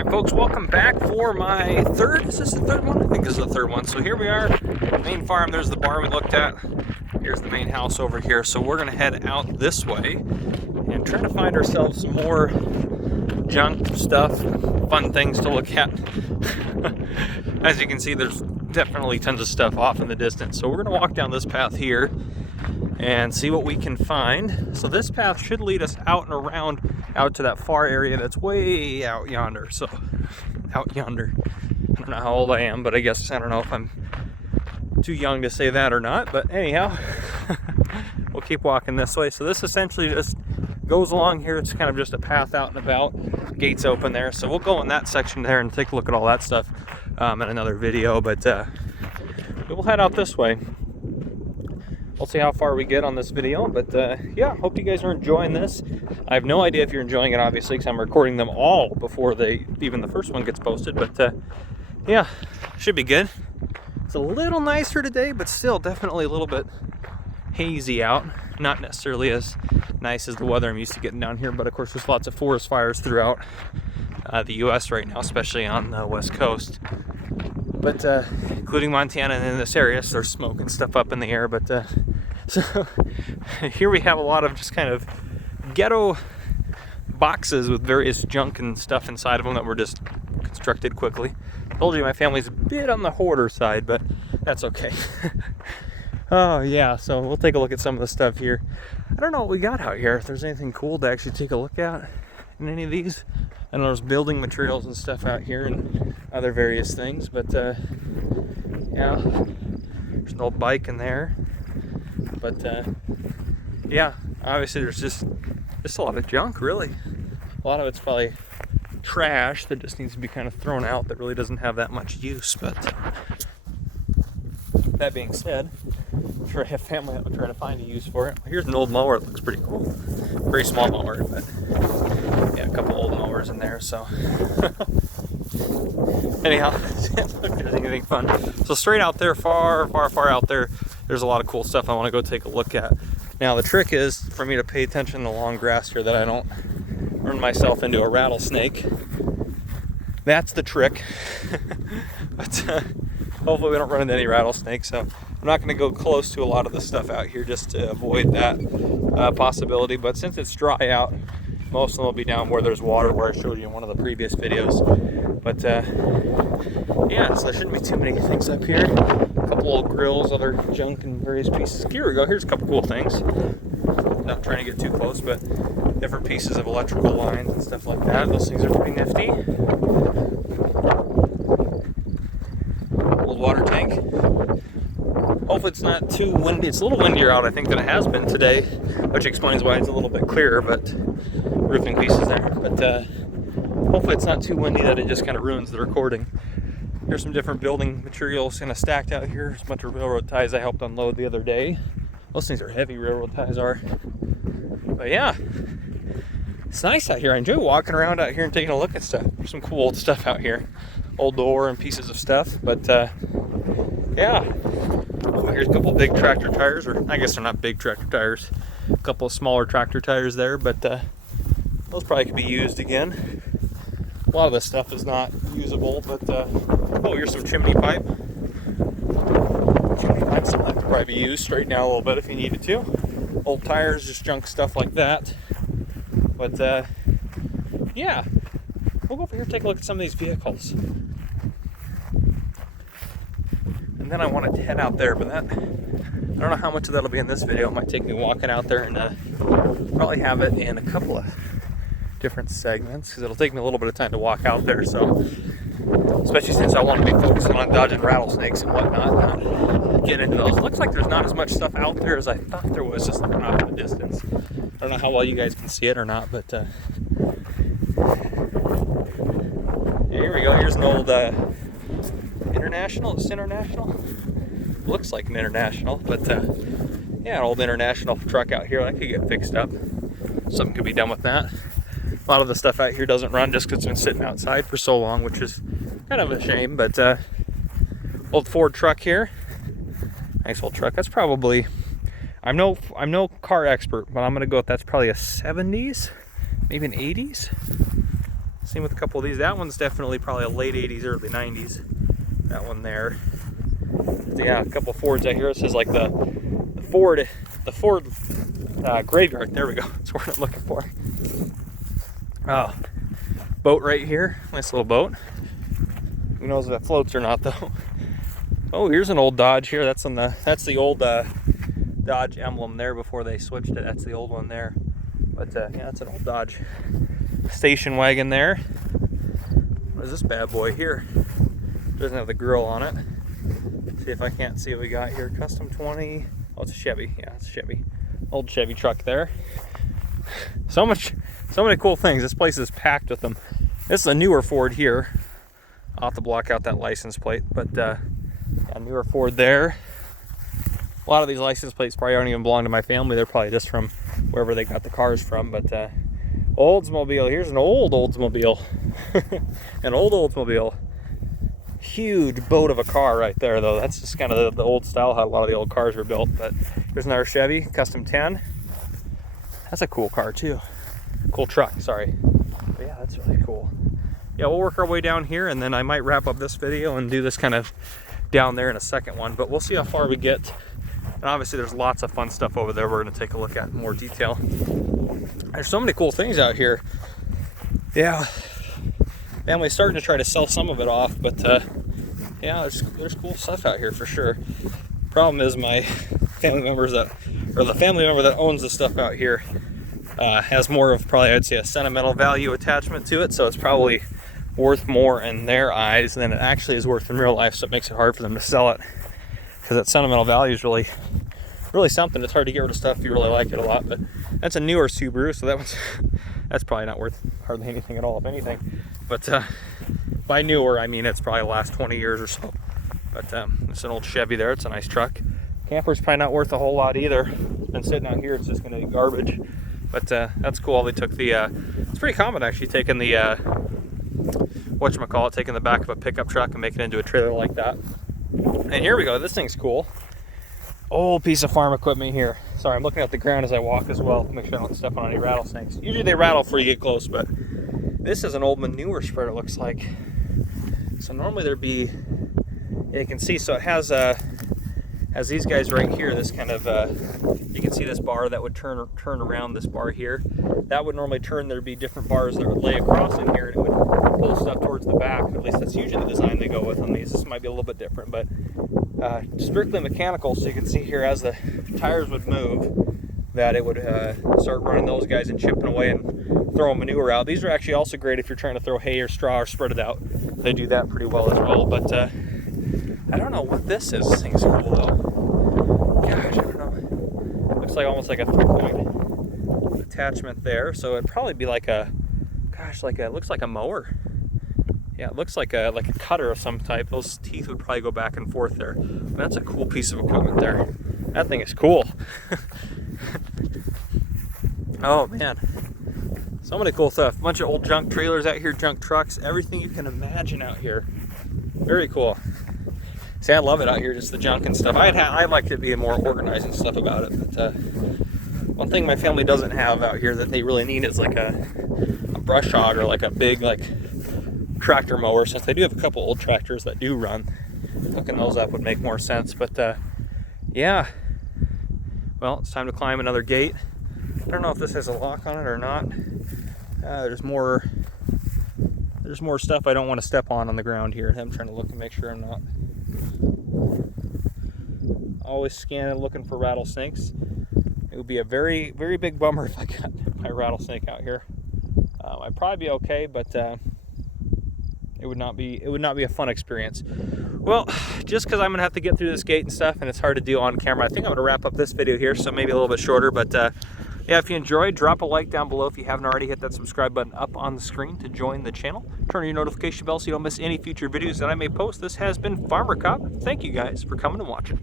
Alright folks, welcome back for my third, is this the third one? I think this is the third one. So here we are, main farm, there's the bar we looked at. Here's the main house over here. So we're gonna head out this way and try to find ourselves some more junk stuff, fun things to look at. As you can see, there's definitely tons of stuff off in the distance. So we're gonna walk down this path here and see what we can find. So this path should lead us out and around out to that far area that's way out yonder. So out yonder, I don't know how old I am, but I guess I don't know if I'm too young to say that or not, but anyhow, we'll keep walking this way. So this essentially just goes along here. It's kind of just a path out and about, gates open there, so we'll go in that section there and take a look at all that stuff in another video. But we'll head out this way. We'll see how far we get on this video, but yeah, hope you guys are enjoying this. I have no idea if you're enjoying it, obviously, because I'm recording them all before even the first one gets posted, but yeah, should be good. It's a little nicer today, but still definitely a little bit hazy out. Not necessarily as nice as the weather I'm used to getting down here, but of course there's lots of forest fires throughout the U.S. right now, especially on the West Coast. But including Montana and in this area, so there's smoke and stuff up in the air. But so here we have a lot of just kind of ghetto boxes with various junk and stuff inside of them that were just constructed quickly. Told you my family's a bit on the hoarder side, but that's okay. Oh yeah, so we'll take a look at some of the stuff here. I don't know what we got out here, if there's anything cool to actually take a look at in any of these. I know there's building materials and stuff out here and other various things, but yeah, there's an old bike in there. But yeah, obviously there's just a lot of junk, really. A lot of it's probably trash that just needs to be kind of thrown out, that really doesn't have that much use. But that being said, I'm sure I have family that will try to find a use for it. Here's an old mower. It looks pretty cool. Very small mower, but yeah, a couple old mowers in there. So anyhow, look, there's anything fun. So straight out there, far out there, there's a lot of cool stuff I want to go take a look at. Now the trick is for me to pay attention to the long grass here, that I don't run myself into a rattlesnake. That's the trick. But hopefully we don't run into any rattlesnakes. So I'm not going to go close to a lot of the stuff out here just to avoid that possibility. But since it's dry out, most of them will be down where there's water, where I showed you in one of the previous videos. But yeah, so there shouldn't be too many things up here. A couple old grills, other junk and various pieces. Here we go, here's a couple cool things. Not trying to get too close, but different pieces of electrical lines and stuff like that. Those things are pretty nifty. Old water tank. Hopefully it's not too windy. It's a little windier out, I think, than it has been today, which explains why it's a little bit clearer, but roofing pieces there. But hopefully it's not too windy that it just kind of ruins the recording. Here's some different building materials kind of stacked out here. There's a bunch of railroad ties I helped unload the other day. Those things are heavy, railroad ties are. But yeah, it's nice out here. I enjoy walking around out here and taking a look at stuff. There's some cool old stuff out here. Old door and pieces of stuff, but yeah. Oh, here's a couple big tractor tires, or I guess they're not big tractor tires. A couple of smaller tractor tires there, but those probably could be used again. A lot of this stuff is not usable, but oh, here's some chimney pipe. Chimney pipes that could probably be used. Straighten out a little bit if you needed to. Old tires, just junk stuff like that. But yeah, we'll go over here and take a look at some of these vehicles. And then I want to head out there, but that, I don't know how much of that'll be in this video. It might take me walking out there, and probably have it in a couple of different segments, because it'll take me a little bit of time to walk out there. So, especially since I want to be focusing on dodging rattlesnakes and whatnot, not get into those. Looks like there's not as much stuff out there as I thought there was, just looking off in the distance. I don't know how well you guys can see it or not, but yeah, here we go. Here's an old International. Is this International? Looks like an International, but yeah, an old International truck out here that could get fixed up. Something could be done with that. A lot of the stuff out here doesn't run just because it's been sitting outside for so long, which is kind of a shame. But old Ford truck here, nice old truck. That's probably, I'm no car expert, but I'm gonna go with that's probably a 70s, maybe an 80s. Same with a couple of these. That one's definitely probably a late 80s, early 90s. That one there. Yeah, a couple of Fords out here. This is like the Ford graveyard. There we go. That's what I'm looking for. Oh, boat right here. Nice little boat. Who knows if it floats or not though. Oh, here's an old Dodge here. That's the old Dodge emblem there before they switched it. That's the old one there. But yeah, that's an old Dodge station wagon there. What is this bad boy here? Doesn't have the grill on it. Let's see if I can't see what we got here. Custom 20. Oh, it's a Chevy. Yeah, it's a Chevy. Old Chevy truck there. So many cool things. This place is packed with them. This is a newer Ford here. I'll have to block out that license plate, but yeah, newer Ford there. A lot of these license plates probably don't even belong to my family. They're probably just from wherever they got the cars from. But Oldsmobile. Here's an old Oldsmobile. An old Oldsmobile. Huge boat of a car right there, though. That's just kind of the old style how a lot of the old cars were built. But here's another Chevy Custom 10. That's a cool car too. Cool truck, sorry. But yeah, that's really cool. Yeah, we'll work our way down here, and then I might wrap up this video and do this kind of down there in a second one. But we'll see how far we get. And obviously there's lots of fun stuff over there we're going to take a look at in more detail. There's so many cool things out here. Yeah, family's starting to try to sell some of it off, but yeah, there's cool stuff out here for sure. Problem is my family members the family member that owns the stuff out here has more of probably, I'd say, a sentimental value attachment to it, so it's probably worth more in their eyes than it actually is worth in real life, so it makes it hard for them to sell it, because that sentimental value is really something. It's hard to get rid of stuff if you really like it a lot. But that's a newer Subaru, so that's probably not worth hardly anything at all, if anything. But by newer, I mean it's probably the last 20 years or so. But it's an old Chevy there. It's a nice truck. Camper's probably not worth a whole lot either. It's been sitting out here. It's just going to be garbage. But that's cool. They took the it's pretty common actually, taking the taking the back of a pickup truck and making it into a trailer like that. And here we go. This thing's cool. Old piece of farm equipment here. Sorry, I'm looking at the ground as I walk as well. Make sure I don't step on any rattlesnakes. Usually they rattle before you get close, but this is an old manure spreader, it looks like. So normally there'd be, you can see, so it has these guys right here, this kind of, you can see this bar that would turn around this bar here. That would normally turn, there'd be different bars that would lay across in here, and it would pull stuff towards the back. At least that's usually the design they go with on these. This might be a little bit different, but strictly mechanical. So you can see here as the tires would move, that it would start running those guys and chipping away and throwing manure out. These are actually also great if you're trying to throw hay or straw or spread it out. They do that pretty well as well. But I don't know what this is. This thing's cool though. Gosh, I don't know. Looks like almost like a 3-point attachment there. So it'd probably be like a, gosh, it looks like a mower. Yeah, it looks like a cutter of some type. Those teeth would probably go back and forth there. But that's a cool piece of equipment there. That thing is cool. Oh man, so many cool stuff. A bunch of old junk trailers out here, junk trucks, everything you can imagine out here. Very cool. See, I love it out here, just the junk and stuff. I'd like to be more organized and stuff about it, but one thing my family doesn't have out here that they really need is like a brush hog or like a big tractor mower, since they do have a couple old tractors that do run. Hooking those up would make more sense, but yeah. Well, it's time to climb another gate. I don't know if this has a lock on it or not. There's more stuff I don't want to step on the ground here. I'm trying to look and make sure I'm not. Always scanning, looking for rattlesnakes. It would be a very, very big bummer if I got my rattlesnake out here. I'd probably be okay, but it would not be a fun experience. Well, just because I'm gonna have to get through this gate and stuff, and it's hard to do on camera, I think I'm gonna wrap up this video here, so maybe a little bit shorter. But yeah, if you enjoyed, drop a like down below. If you haven't already, hit that subscribe button up on the screen to join the channel. Turn on your notification bell so you don't miss any future videos that I may post. This has been Farmer Cop. Thank you guys for coming and watching.